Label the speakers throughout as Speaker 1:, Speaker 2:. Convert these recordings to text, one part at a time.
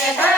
Speaker 1: Yeah.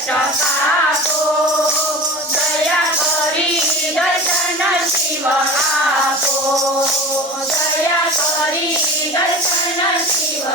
Speaker 1: શકાતો દયા કરી દર્શન શિવ આપો દયા કરી દર્શન શિવ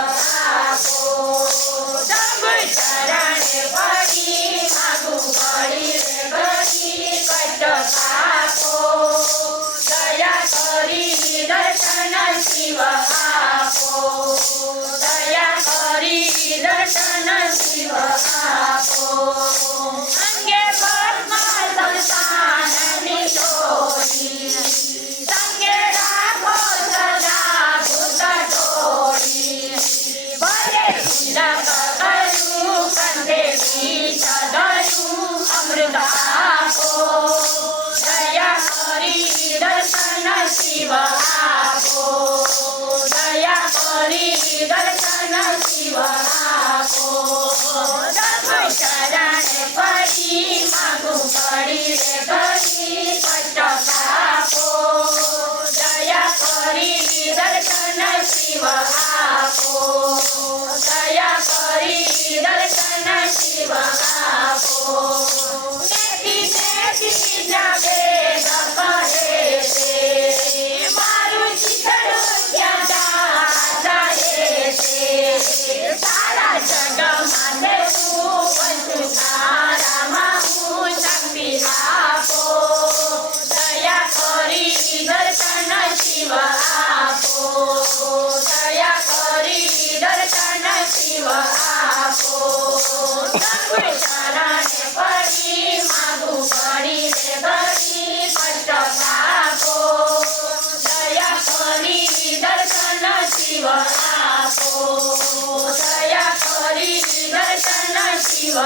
Speaker 1: શિવ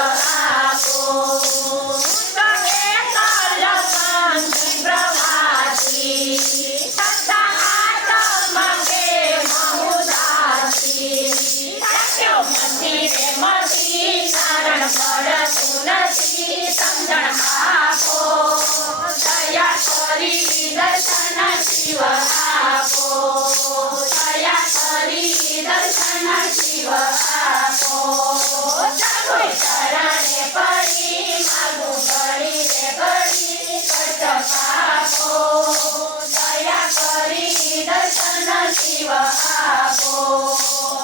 Speaker 1: તમે કલપન પ્રવાસી સત્તા આત્મા કે મહુદાસી રાખ્યો મંદિરે મસી નથી સમજણ દર્શન શિવ આપો દયા કરી દર્શન શિવ આપો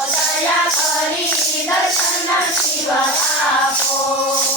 Speaker 1: દયા કરી દર્શન શિવ આપો